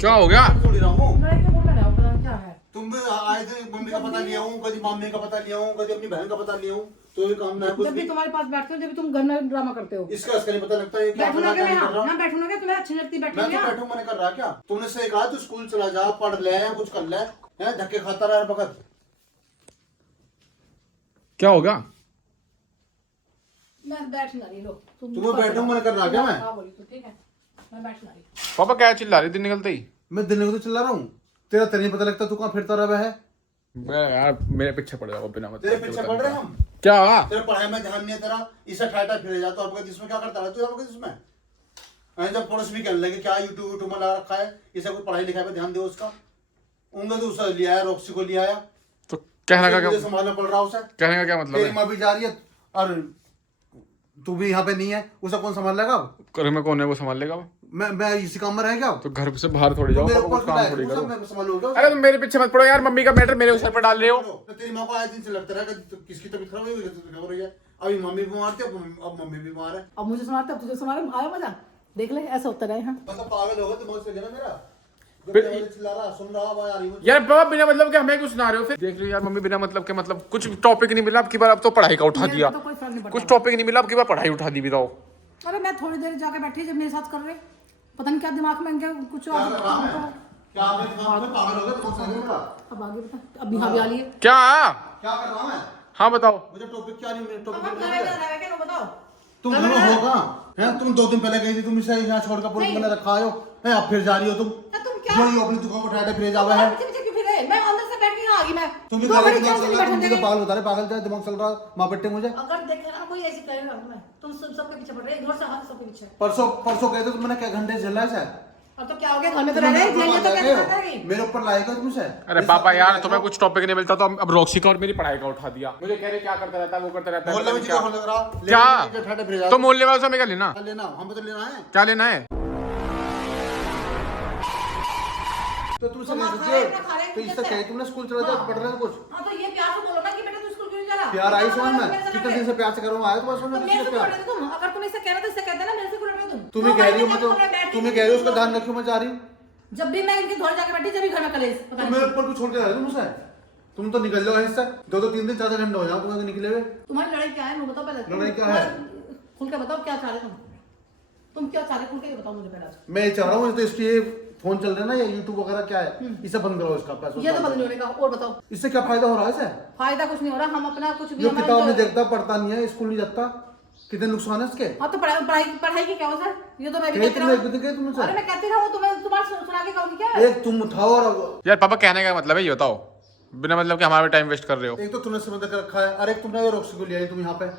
क्या हो गया? थोड़ी रहा हूँ। मैं क्या बोल रहा हूँ, पता नहीं क्या है। तुम भी आए थे, मम्मी का पता लिया हूँ, कभी मामी का पता लिया हूँ, कभी अपनी बहन का पता लिया हूँ, तो ये काम ना है कुछ जब भी भी। तुम्हारे पास बैठते हो, जब भी तुम घर में ड्रामा करते हो। इसका नहीं पता लगता है क्या बैठू कर ना रहा, क्या क्या नहीं कर यहाँ? रहा। ना बैठू ना क्या? तुम्हें अच्छी लगती मैं बैठने तो यहाँ? बैठूं, मैंने कर रहा क्या? तुमने से कहा तू स्कूल चला जा, पढ़ ले, कुछ कर ले, हैं धक्के खाता रहा हर वक्त। क्या हो गया? मैं बैठ ना रही, लो तुम्हें बैठूं, मैंने कर रहा क्या मैं? हाँ बोली तो ठीक है, मैं बैठ ना रही। पापा क्या चिल्ला रही दिन निकलते ही? मैं दिन को तो चिल्ला रहा हूँ, तेरा तेरे नहीं पता लगता, तू कहाँ फिरता रहा है? मैं यार मेरे पीछे पड़ जाओ बिना मतलब तेरे पीछे पड़ रहे हम। क्या? तेरे पढ़ाई में ध्यान नहीं है तेरा, इसे ठाटा फिरे जाता और इसमें क्या करता रहा तू? यहाँ इसमें जब पड़ोस भी कहने लगे क्या यूट्यूब में लगा रखा है, इसे कोई पढ़ाई लिखाई पे ध्यान दे उसका। उंगली तो उसे लिया है, रॉक्सी को लिया है, तो कहने का क्या? संभालना पड़ रहा उसे। कहने का क्या मतलब तेरी है? माँ भी जा रही है और तू भी यहाँ पे नहीं है, उसे कौन संभाल लेगा? घर में कौन है वो संभाल लेगा? मैं इसी काम में रह गया। तो घर से बाहर थोड़ी जाओ, मेरे पापा ऊपर कुछ काम थोड़ी मैं करो। संभालूंगा। अरे तुम मेरे पीछे मत पड़ो यार, मम्मी का मैटर मेरे सर पर डाल रहे हो। तो तेरी माँ को आए दिन से लगता रहा कि किसकी तबीयत खराब हो रही है। अभी मम्मी बीमार थी, अब मम्मी बीमार है। अब मुझे सुनाते, अब तुझे सुना रहे, आया मजा? देख ले, ऐसा होता रहे। हाँ मतलब पागल हो गए दिमाग से ना मेरा। जब फिर- मैं चिल्ला रहा, सुन रहा, आवाज आ रही मुझे। यार पापा बिना मतलब के हमें कुछ सुना रहे हो? फिर देख लो यार मम्मी बिना मतलब के, मतलब कुछ टॉपिक नहीं मिला अब की बार, अब तो पढ़ाई का उठा दिया। तो कोई फर्क नहीं पड़ता। कुछ टॉपिक नहीं मिला अब की बार, पढ़ाई उठा दी बताओ। अरे मैं थोड़ी देर जाके बैठी, जब मेरे साथ कर रहे, पता नहीं क्या दिमाग में इनके कुछ क्या कर रहा है? क्या आपने दिमाग में पागल हो गए दिमाग से मेरा? अब आगे बता, अब यहाँ भी आ लिए। क्या? क्या कर रहा हूं मैं? हाँ बताओ। मुझे टॉपिक क्या नहीं, मेरे टॉपिक अब घर में रह के बताओ। तुम घर में हो कहाँ? हैं तुम 2 दिन पहले गई थी, तुम इसे यहाँ छोड़कर पूरे मैंने रखा हो है, अब फिर जा रही हो तुम। तुम क्या? जो अपनी दुकान को उठाए फिर जावा है। पीछे पीछे क्यों फिर रहे? मैं अंदर से बैठ के यहाँ आ गई। मैं तुम भी दो कह रहे घड़ी दिमाग चैन चल से रहा है, नहीं तुम भी बैठने तो पागल बता रहे, पागल क्या दिमाग चल रहा है, माँ बेटे मुझे। अगर देखे ना कोई ऐसी करेगा मैं, तुम सबके पीछे पड़ रहे, इधर से हाथ सबके पीछे। परसों गए थे तो मैंने क्या घंटे झेला है शायद। अब तो क्या हो गया, घर में तो रह रहे हैं, तो कैसे करता है? मेरे ऊपर लाएगा तुमसे। अरे पापा यार तुम्हें कुछ टॉपिक नहीं मिलता तो अब रॉक्सी का और मेरी पढ़ाई का उठा दिया। मुझे कह रहे क्या करता रहता है, वो करता रहता मोहल्ले में है। क्या होने लग रहा? क्या? तो मोहल्ले वालों से हमें क्या लेना? लेना, हम तो लेना है। क्या लेना है? तो तुमसे तुम ले खा सकते रहे हो, हो, खा रहे हो, तो इससे कैसे? क्या है, तुमने स्कूल चला जाओ, पढ़ रहे हो कुछ। हाँ तो ये प्यार से बोलो ना कि बेटा तू स्कूल क्यों नहीं जा रहा? प्यार आई समझ मेरे में, से कितने लड़ दिन से प्यार से करो, आया तुम्हारे तो समझ मेरे में से प्यार। लड़ रहे तुम। अगर तुम इससे कहना तो इससे कहते ना, मेरे से क्यों लड़ रहे तुम? तुम्हें दो कह रही हो, घंटे मैं तो तक बैठ के तुम्हें कह रही हो, उसका ध्यान रखियो, मैं जा रही हूँ। जब भी मैं इनके घर जाके बैठी, जब भी घर में कलेश पता तो नहीं। मेरे ऊपर कुछ छोड़ के जा रहे हो मुझसे। तुम तो निकल जाओ इससे, 2-3 दिन 4 घंटे हो जाओ तुम्हें निकले हुए। तुम्हारी लड़ाई क्या है, मुझे बताओ पहले। लड़ाई क्या है? खुल के बताओ क्या चाह रहे तुम क्या चाह रहे, खुल के बताओ मुझे पहले। मैं चाह रहा हूँ तो इसके फोन चल रहे हैं ना, या यूट्यूब वगैरह क्या है, इसे बंद करो इसका पैसा। ये तो बंद नहीं होने का, और बताओ इससे क्या फायदा हो रहा है इसे? फायदा कुछ नहीं हो रहा, हम अपना कुछ भी जो हमारा किताब नहीं जो- देखता, पढ़ता नहीं है, स्कूल नहीं जाता, कितने नुकसान है इसके। हाँ तो पढ़ाई की क्या हो सर? ये तो मैं भी कहे कहती तुमने रहूं। एक दिन कहे तुमसे। अरे मैं कहती रहूं, तुम्हें तुम्हारे सुना के कहूंगी क्या? एक तुम उठाओ और यार पापा कहने का मतलब है ये बताओ, बिना मतलब के हमारा टाइम वेस्ट कर रहे हो। एक तो तुमने समझ कर रखा है, अरे तुमने रॉक्सी को लिया है, तुम यहाँ पे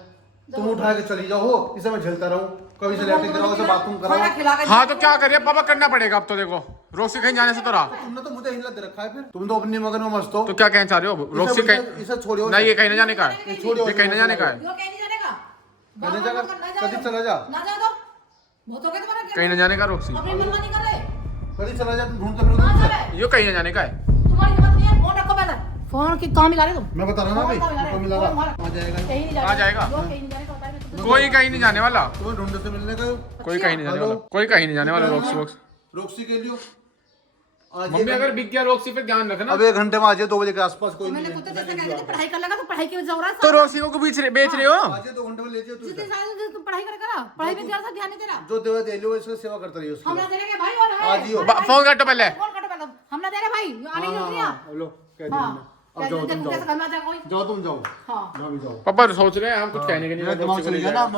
तुम उठा के चली जाओ, इसे मैं झेलता रहूं, कभी से लेटे कराओ, से बाथरूम खाना कराओ। खिला के हाँ तो क्या करिए पापा, करना पड़ेगा अब तो। देखो रॉक्सी कहीं जाने से तो रहा। तुमने तो मुझे हिला दे रखा है, फिर तुम तो अपनी मगन में मस्त हो। तो क्या कहना चाह रहे हो? रॉक्सी कहीं इसे छोड़ियो नहीं, ये कहीं नहीं जाने का है, ये छोड़ियो, ये कहीं नहीं जाने का है, यो कहीं नहीं जाने का। कहने जाएगा, कभी चला जा, ना जा दो, बहुत हो गया तुम्हारा। कहीं नहीं जाने का रॉक्सी। अपनी मनमानी कर रहे। कभी चला जा, तुम ढूंढते फिरो कहाँ जा तुमसे। रहे? ये कहीं नहीं जाने का है। तुम्हारी हिम्मत नहीं है, फोन रखो पहले। फोन की कहाँ मिला रहे तुम? मैं बता रहा हूँ ना भाई, फोन कहाँ मिला तुमको रहे? मिला फोन रहा, मार। आ जाएगा। कहीं नहीं आ जाएगा। यो कहीं नहीं जाने का बताया मैं तुझे। कोई कहीं नहीं जाने वाला, तुम्हें ढूंढते से मिलने का। कोई कहीं नहीं जाने वाला, कोई कहीं नहीं जाने वाला रॉक्सी वॉक्सी। रॉक्सी के लिए आज मम्मी अगर बिक गया रॉक्सी पे ध्यान रखना। अब 1 घंटे में आ जाए, 2 बजे के आसपास कोई मैंने नहीं खुद तो है। जैसे कहते थे पढ़ाई कर लेगा तो पढ़ाई की वजह हो रहा है। तो रॉक्सी को बेच रहे हो? आ जाए 2 घंटे में ले जाओ तू जितने इसे। साल से तुम पढ़ाई करा, पढ़ाई में तेरा सा ध्यान नहीं तेरा। जो देवे दे लो, इसकी सेवा करते रहिए उसकी। हम ना दे रहे भाई, और है। आज ही हो। फोन काटो पहले। फोन काटो पहले, हम ना दे रहे भाई, यो आने की जरूरत नहीं है। हाँ, लो कह दिया हाँ मैंने। अब जाओ तुम कैसे जाओ, करना चाहे कोई। जाओ तुम जाओ, हाँ जाओ भी जाओ। पापा सोच रहे हैं हम कुछ कहने के मेरा नहीं। दिमाग चल गया ना, अब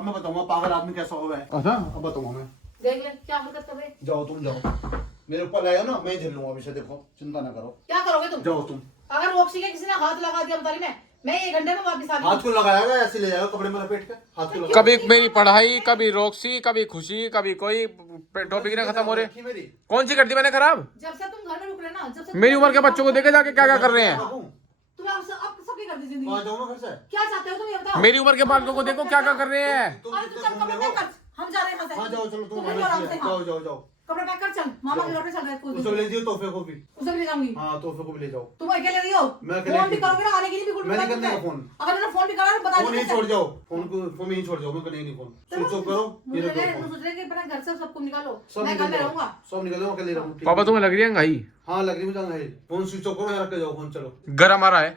मैं बताऊंगा पागल आदमी कैसा होगा। अच्छा अब बताऊंगा मैं। देख ले क्या हरकत कर रहे। जाओ तुम जाओ, मेरे ऊपर लाया ना, मैं झेल लूंगा अभी से, देखो चिंता ना करो। क्या करोगे तुम? जाओ तुम। अगर रॉक्सी के किसी ने हाथ लगा दिया बतारी में, मैं 1 घंटे में वापस आ हाथ जाऊंगी। को लगाएगा, ऐसे ले जाएगा कपड़े में लपेट के, हाथ को लगा। कभी मेरी पढ़ाई, कभी रॉक्सी, कभी खुशी, कभी कोई टॉपिक नहीं खत्म हो रहे। मेरी कौन सी कर दी मैंने खराब? जब से तुम घर में रुक रहे ना, जब से मेरी उम्र के बच्चों को देखे जाके क्या क्या कर रहे हैं। तुम्हें अब सबकी कर दी जिंदगी। वहाँ जाओ ना घर से। क्या चाहते हो तुम ये बताओ। मेरी उम्र के बालकों को देखो क्या क्या कर रहे हैं। तुम अरे तू चल कपड़े पैक कर, हम जा रहे हैं यहाँ से। हाँ जाओ, चलो तुम तुम जाओ आराम से, हाँ। जाओ जाओ जाओ। कपड़े पैक कर चल, मामा के घर पे चल रहे हैं। उसे ले जाओ तोहफे को भी। उसे भी ले जाऊंगी। हाँ तोहफे को भी ले जाओ। तुम अकेले रही हो? मैं अकेले फोन भी क्यों? करोगे ना आने के लिए भी मैं नहीं करने का फोन। अगर मैंने फोन भी करा तो बता फोन ही छोड़ जाओ, फोन में ही छोड़ जाओ, मैं करेंगे नहीं फोन। स्विच ऑफ करो, ये मुझे रखो लगे फोन। सोच रहे कि अपना घर से सबको निकालो, सब मैं घर में रहूंगा। सब निकल जाओ, अकेले रहूं। पापा तुम्हें लग रही है भाई? हाँ लग रही मुझे है। फोन स्विच ऑफ करो, यहाँ रख के जाओ फोन। चलो घर हमारा है,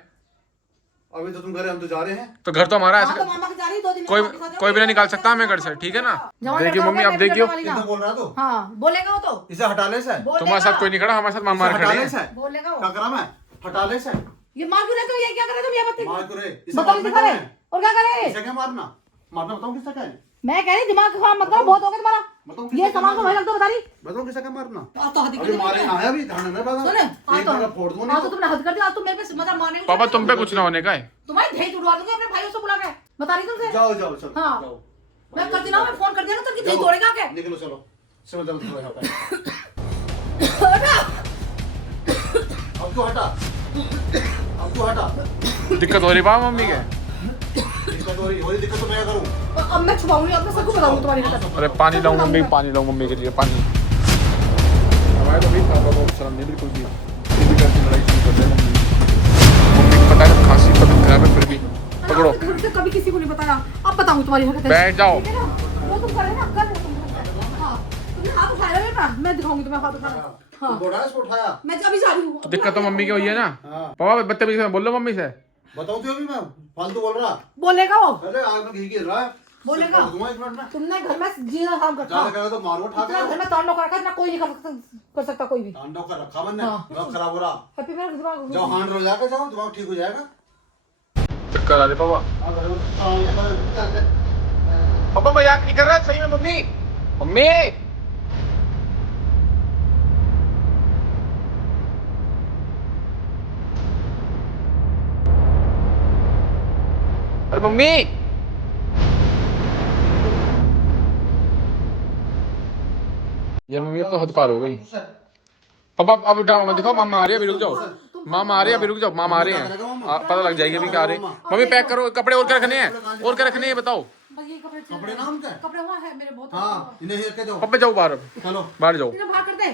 अभी तो तुम घर है, हम तो जा रहे हैं। तो घर तो हमारा हाँ, तो है, मामा के जा रही 2 दिन में कोई वापस आ जाओ। कोई भी नहीं निकाल सकता हमें घर से, ठीक है ना? देखियो मम्मी, अब देखियो कितना बोल रहा तो हाँ बोलेगा वो तो, इसे हटा ले से। तुम्हारे साथ कोई नहीं खड़ा, हमारे साथ मामा इसे खड़े हटा ले हैं। से। बोलेगा वो। क्या करा मैं? हटा ले से। ये मार क्यों रहे हो? ये क्या कर रहे हो तुम? ये बताइए। मार करे इसे बताओ मारना किसका क्या है है? और क्या करे? इसे क्या मारना? मारना बताओ किसका क्या है? मैं कह रही दिमाग खराब मत करो, बहुत हो गया तुम्हारा। बताओ ये सामान को भाई रख दो, बता रही। बताओ किसका क्या मारना? आज तो हद कर अभी दी मारे तुमने। आया भी ध्यान में बता। सुन, आज एक तो जगह फोड़ दूं आज नहीं तो तुमने हद कर दिया। आज तुम मेरे पे मतलब मारने को पापा तुम पे कुछ ना होने का है। तुम्हारी भेज उड़वा दूंगी अपने भाइयों से बुला के, बता रही तुमसे। जाओ जाओ चलो हाँ। जाओ। मैं कर देना, मैं फोन कर दिया ना तो कि जाओ, तोड़ेगा क्या? निकलो चलो। समझ जाओ यहाँ पे। हटा। अब क्यों हटा? अब क्यों हटा? दिक्कत हो रही पापा मम्मी के? दिक्कत हो रही दिक्कत तो मैं क्या करूँ? अब मैं छुपाऊंगी, अब मैं सबको बताऊंगी तुम्हारी हरकत। अरे पानी लाऊं मम्मी, पानी लाऊं मम्मी के लिए, पानी। हमारे तो भाई पापा को शर्म नहीं बिल्कुल भी, ये भी करके लड़ाई शुरू कर दे मम्मी। मम्मी को पता है खांसी तबीयत खराब है, फिर भी पकड़ो। घर से कभी किसी को नहीं बताया, अब बताऊंगी तुम्हारी हरकत। बैठ जाओ। ठीक है ना? वो तुम कर रहे ना, कर रहे तुम। हाँ, तुमने हाथ उठाया है ना, मैं दिखाऊंगी तुम्हें हाथ उठाया। हाँ, उठाया इसको उठाया। मैं अभी जा रही हूँ। तो दिक्कत तो मम्मी की हुई है ना? हाँ। पापा बदतमीजी से बोल लो मम्मी से। बताओ तो अभी मैं फालतू बोल रहा। बोलेगा वो, अरे आग में घी गिर रहा है। बोलेगा। दूंगा एक मिनट में। तुमने घर में जीना काम करता। ज्यादा करेगा तो मारो उठा इतना घर के। में तांडव कर रखा है, इतना कोई नहीं कर सकता कोई भी। तांडव कर रखा मैंने। हाँ। दिमाग खराब हो रहा। हैप्पी मेरा दिमाग। जाओ हांड रो जाकर जाओ, दिमाग ठीक हो जाएगा। चक्कर आ रहे पापा। पापा मजाक नहीं कर रहा सही में मम्मी। मम्मी अरे मम्मी यार मम्मी अब तो हद पार हो गई। पापा अब ड्रामा मत दिखाओ, मामा आ रही है अभी, रुक जाओ। मामा आ रहे हैं अभी, रुक जाओ। मामा आ रहे हैं, पता लग जाएगी अभी क्या आ रहे हैं। मम्मी पैक करो, कपड़े और क्या रखने हैं, और क्या रखने हैं बताओ। बस ये कपड़े कपड़े नाम क्या है? कपड़े वहाँ है मेरे बहुत। हाँ इन्हें ही रखे जाओ। हाँ। पापा जाओ बाहर, अब चलो बाहर जाओ। इन्हें बाहर कर दे,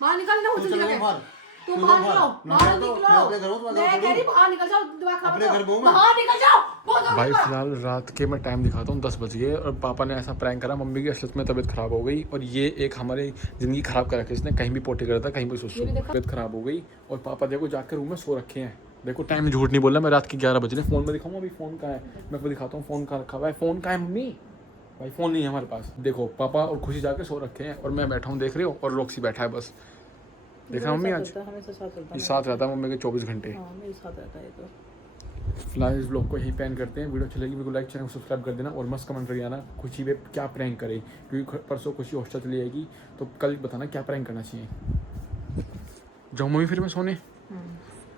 बाहर निकल ना, तुम जल्दी चलो लगे। बाहर। तुम तुम बाहर बाहर। निकलो, मैं बाहर तो- निकलो। मैं अपने घरों में मैं बाहर कह रही बाहर निकल जाओ, दिमाग खराब अपने मत घर करो। घूम मैं। बाहर निकल जाओ, बहुत हो भाई गया। फिलहाल रात के मैं टाइम दिखाता हूँ 10 बज गए, और पापा ने ऐसा प्रैंक करा, मम्मी की असलियत में तबीयत खराब हो गई, और ये एक हमारी ज़िंदगी खराब कर रखी है। इसने कहीं भी पोटी करता, कहीं भी सुसु, तबीयत खराब हो गई। और पापा देखो जाकर रूम में सो रखे हैं। देखो टाइम झूठ नहीं बोल रहा मैं, रात के 11 बज रहे। फ़ोन में दिखाऊँ अभी, फ़ोन कहाँ है मैं आपको दिखाता हूँ। फ़ोन कहाँ रखा हुआ है, फ़ोन कहाँ है मम्मी? भाई फ़ोन नहीं है हमारे पास। देखो पापा और खुशी जाके सो रखे हैं, और मैं बैठा हूँ देख रहे हो, और रॉक्सी बैठा है बस। देख रहा मम्मी आज ये साथ रहता है मम्मी के 24 घंटे। फिलहाल इस ब्लॉग को यहीं पेन करते हैं। वीडियो अच्छी लगी वीडियो लाइक, चैनल को सब्सक्राइब कर देना, और मस्त कमेंट करिए ना खुशी पे क्या प्रैंक करे, क्योंकि परसों खुशी हॉस्टल चली जाएगी, तो कल बताना क्या प्रैंक करना चाहिए। जाओ मम्मी फिर मैं सोने।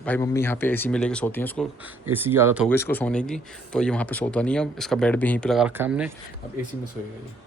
भाई मम्मी यहाँ पे एसी में लेके सोती हैं, इसको एसी की आदत हो गई इसको सोने की, तो ये वहाँ पे सोता नहीं है। अब इसका बेड भी यहीं पे लगा रखा है हमने, अब एसी में सोएगा ये।